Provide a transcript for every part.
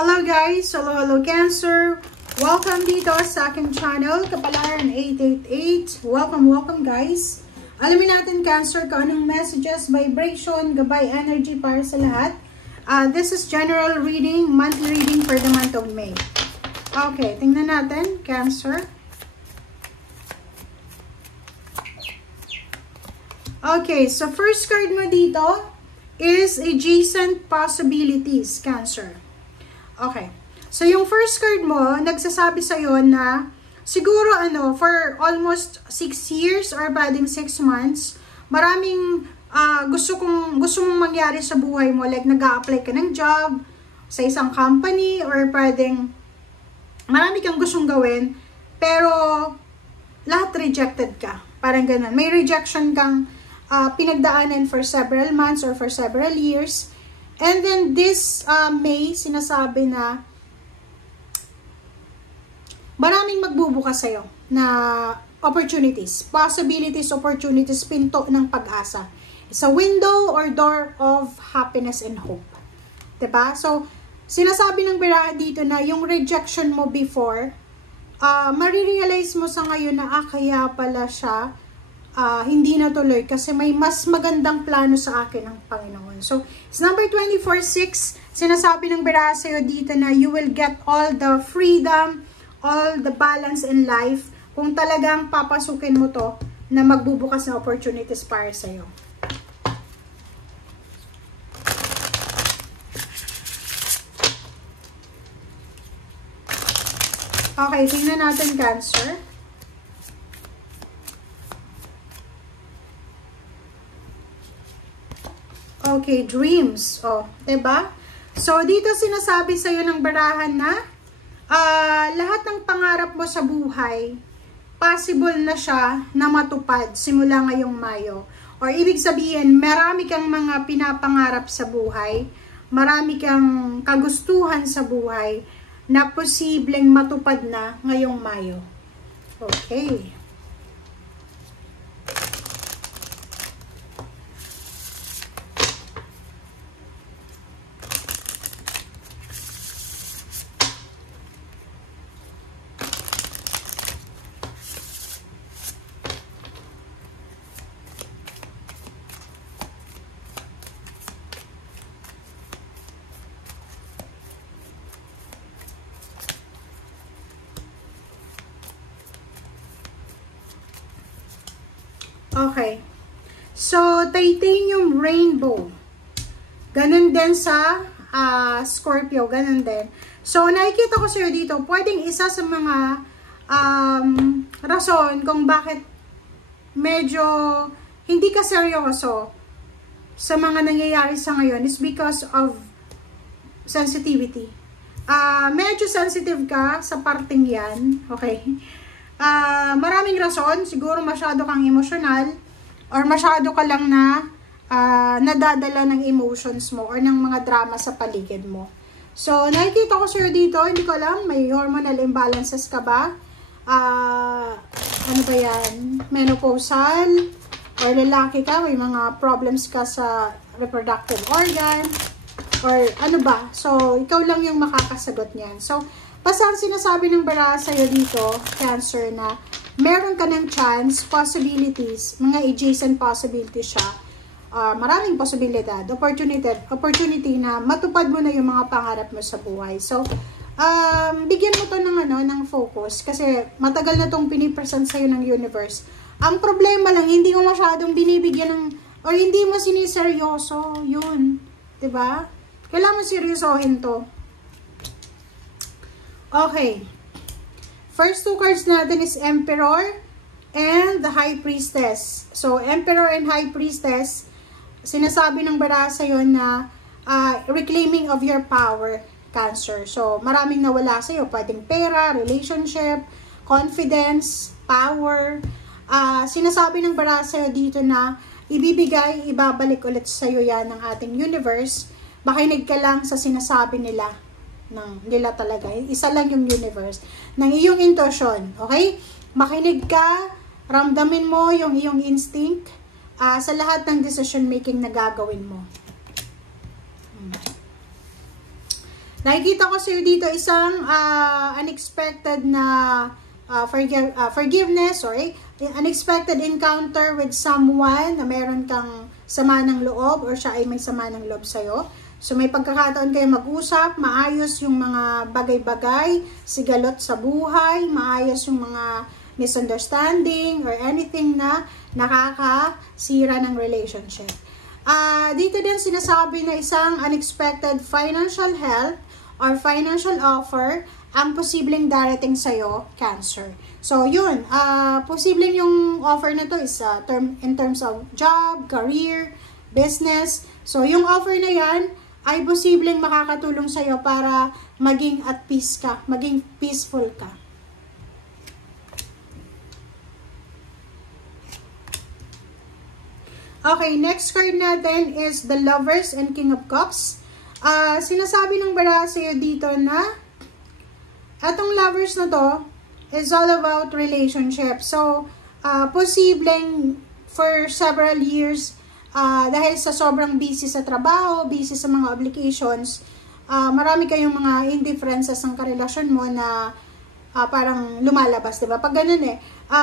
Hello guys! Hello Cancer! Welcome dito sa aking channel, Kapalaran 888. Welcome guys! Alamin natin Cancer kung anong messages, vibration, gabay, energy para sa lahat. This is general reading, monthly reading for the month of May. Okay, tingnan natin Cancer. Okay, so first card mo dito is adjacent possibilities, Cancer. Okay. So, yung first card mo, nagsasabi sa'yo na siguro for almost 6 years or pwedeng 6 months, maraming gusto mong mangyari sa buhay mo. Like, nag-a-apply ka ng job sa isang company or pwedeng marami kang gustong gawin, pero lahat rejected ka. Parang ganun. May rejection kang pinagdaanan for several months or for several years. And then this May, sinasabi na maraming magbubukas sa'yo na opportunities, possibilities, opportunities, pinto ng pag-asa. It's a window or door of happiness and hope. Diba? So, sinasabi ng birahan dito na yung rejection mo before, marirealize mo sa ngayon na kaya pala siya hindi natuloy kasi may mas magandang plano sa akin ng Panginoon. So, it's number 24-6. Sinasabi ng birahan sa'yo dito na you will get all the freedom, all the balance in life kung talagang papasukin mo to na magbubukas na opportunities para sa'yo. Okay, tingnan natin Cancer. Okay, dreams. Oh, diba? So, dito sinasabi sa'yo ng barahan na lahat ng pangarap mo sa buhay, possible na siya na matupad simula ngayong Mayo. Or ibig sabihin, marami kang mga pinapangarap sa buhay, marami kang kagustuhan sa buhay na posibleng matupad na ngayong Mayo. Okay. Okay. So, titanium rainbow. Ganun din sa Scorpio. Ganun din. So, nakikita ko sa'yo dito, pwedeng isa sa mga rason kung bakit medyo hindi ka seryoso sa mga nangyayari sa ngayon is because of sensitivity. Medyo sensitive ka sa parting yan. Okay. Maraming rason, siguro masyado kang emosyonal or masyado ka lang na nadadala ng emotions mo or ng mga drama sa paligid mo. So, nakikita ko sa'yo dito, hindi ko alam, may hormonal imbalances ka ba? Ano ba yan? Menopausal? Or lalaki ka, may mga problems ka sa reproductive organ? Or ano ba? So, ikaw lang yung makakasagot niyan. So, basta ang sinasabi ng baraha sa'yo dito, Cancer, na meron ka ng chance, possibilities, mga adjacent possibilities siya. Maraming posibilidad, opportunity na matupad mo na yung mga pangarap mo sa buhay. So, bigyan mo to ng focus kasi matagal na tong pinipresent sa'yo ng universe. Ang problema lang, hindi mo masyadong binibigyan ng, or hindi mo siniseryoso, yun. Diba? Kailangan mo seryosohin to. Okay. First two cards natin is Emperor and the High Priestess. So, Emperor and High Priestess, sinasabi ng baraha sa'yo na reclaiming of your power, Cancer. So, maraming nawala sa'yo. Pwedeng pera, relationship, confidence, power. Sinasabi ng baraha sa'yo dito na ibabalik ulit sa'yo yan ng ating universe. Makinig ka lang sa sinasabi nila. Nila talaga. Isa lang yung universe. Ng iyong intuition. Okay? Makinig ka, ramdamin mo yung iyong instinct sa lahat ng decision making na gagawin mo. Nakikita ko sa'yo dito isang unexpected na forgiveness, unexpected encounter with someone na meron kang sama ng loob or siya ay may sama ng loob sa'yo. So, may pagkakataon kayo mag-usap, maayos yung mga bagay-bagay, sigalot sa buhay, maayos yung mga misunderstanding or anything na nakakasira ng relationship. Dito din sinasabi na isang unexpected financial help or financial offer ang posibleng darating sa'yo, Cancer. So, yun. Posibleng yung offer na to is in terms of job, career, business. So, yung offer na yan ay posibleng makakatulong sa'yo para maging at peace ka, maging peaceful ka. Okay, next card natin is the Lovers and King of Cups. Sinasabi ng baraha sa'yo dito na atong lovers na to is all about relationship. So, posibleng for several years, dahil sa sobrang busy sa trabaho, busy sa mga obligations, marami kayong mga indifferences ng karelasyon mo na parang lumalabas, diba? Pag ganun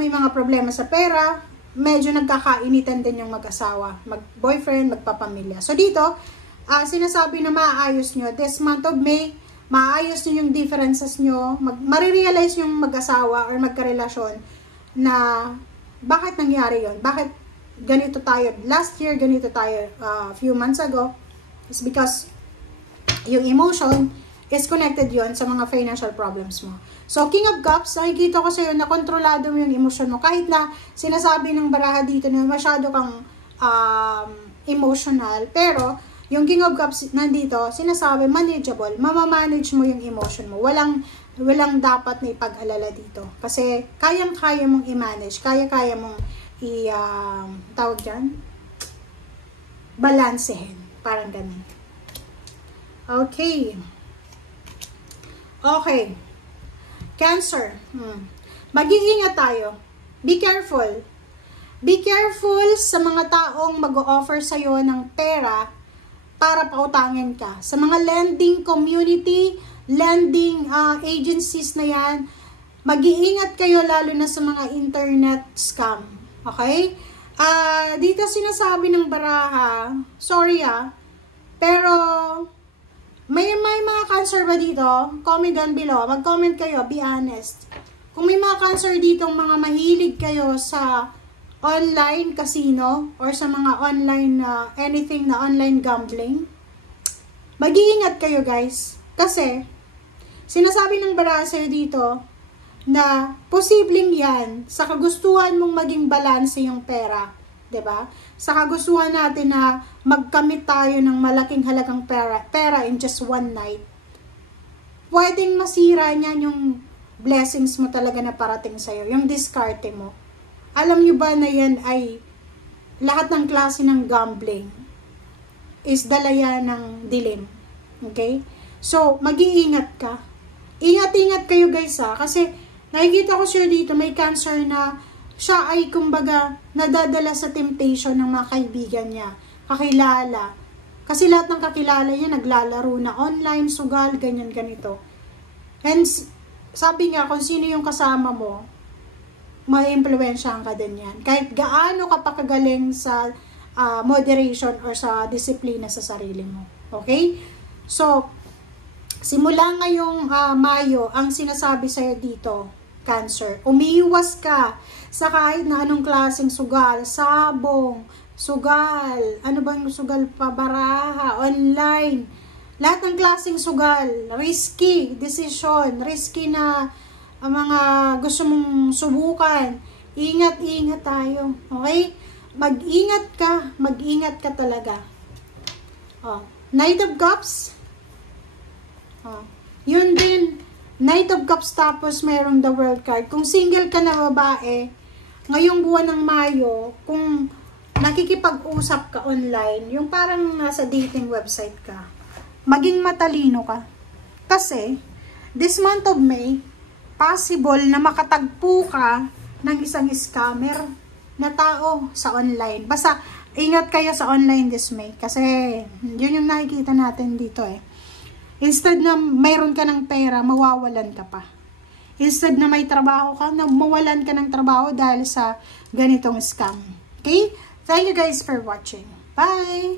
may mga problema sa pera, medyo nagkakainitan din yung mag-asawa, mag-boyfriend, magpapamilya. So dito, sinasabi na maaayos nyo, this month of May, maaayos nyo yung differences nyo, marirealize yung mag-asawa or magkarelasyon na bakit nangyari yon, bakit ganito tayo last year, ganito tayo a few months ago, is because yung emotion is connected yon sa mga financial problems mo. So, King of Cups, nakikita ko sa'yo na kontrolado mo yung emotion mo. Kahit na sinasabi ng baraha dito na masyado kang emotional, pero yung King of Cups nandito, sinasabi manageable, mamamanage mo yung emotion mo. Walang dapat na ipag-alala dito. Kasi kayang-kaya mong i-manage, kaya-kaya mong tawag dyan, balansehin. Parang ganun. Okay. Okay. Cancer. Mag-iingat tayo. Be careful. Be careful sa mga taong mag-o-offer sa'yo ng pera para pautangin ka. Sa mga lending community, lending agencies na yan, mag-iingat kayo lalo na sa mga internet scam. Okay? Dito sinasabi ng baraha, sorry pero may mga Cancer ba dito? Comment down below. Mag-comment kayo, be honest. Kung may mga Cancer dito, mga mahilig kayo sa online casino or sa mga online anything na online gambling, mag-iingat kayo guys. Kasi, sinasabi ng baraha sa'yo dito, na posibleng yan sa kagustuhan mong maging balanse yung pera, 'di ba? Sa kagustuhan natin na magkamit tayo ng malaking halagang pera in just one night. Pwedeng masira niyan yung blessings mo talaga na parating sa iyo, yung diskarte mo. Alam niyo ba na yan ay lahat ng klase ng gambling is dala yan ng dilim. Okay? So, mag-iingat ka. Ingat-ingat kayo guys kasi nakikita ko siya dito, may Cancer na siya ay kumbaga nadadala sa temptation ng mga kaibigan niya, kakilala. Kasi lahat ng kakilala niya naglalaro na online, sugal, ganyan, ganito. And sabi nga, kung sino yung kasama mo, ma-impluwensyahan ka din yan. Kahit gaano ka pa kagaling sa moderation or sa disiplina sa sarili mo. Okay? So, simula ngayong Mayo, ang sinasabi sa'yo dito, Cancer, umiiwas ka sa kahit na anong klaseng sugal, sabong, sugal, ano bang sugal pa, baraha, online, lahat ng klaseng sugal, risky decision, risky na mga gusto mong subukan. Ingat-ingat tayo, okay? Mag-ingat ka talaga. Knight of Cups, yun din, Knight of Cups tapos merong the World card. Kung single ka na babae, ngayong buwan ng Mayo, kung nakikipag-usap ka online, yung parang nasa dating website ka, maging matalino ka. Kasi, this month of May, possible na makatagpo ka ng isang scammer na tao sa online. Basta, ingat kayo sa online this May. Kasi, yun yung nakikita natin dito Instead na mayroon ka ng pera, mawawalan ka pa. Instead na may trabaho ka, na mawalan ka ng trabaho dahil sa ganitong scam. Okay? Thank you guys for watching. Bye!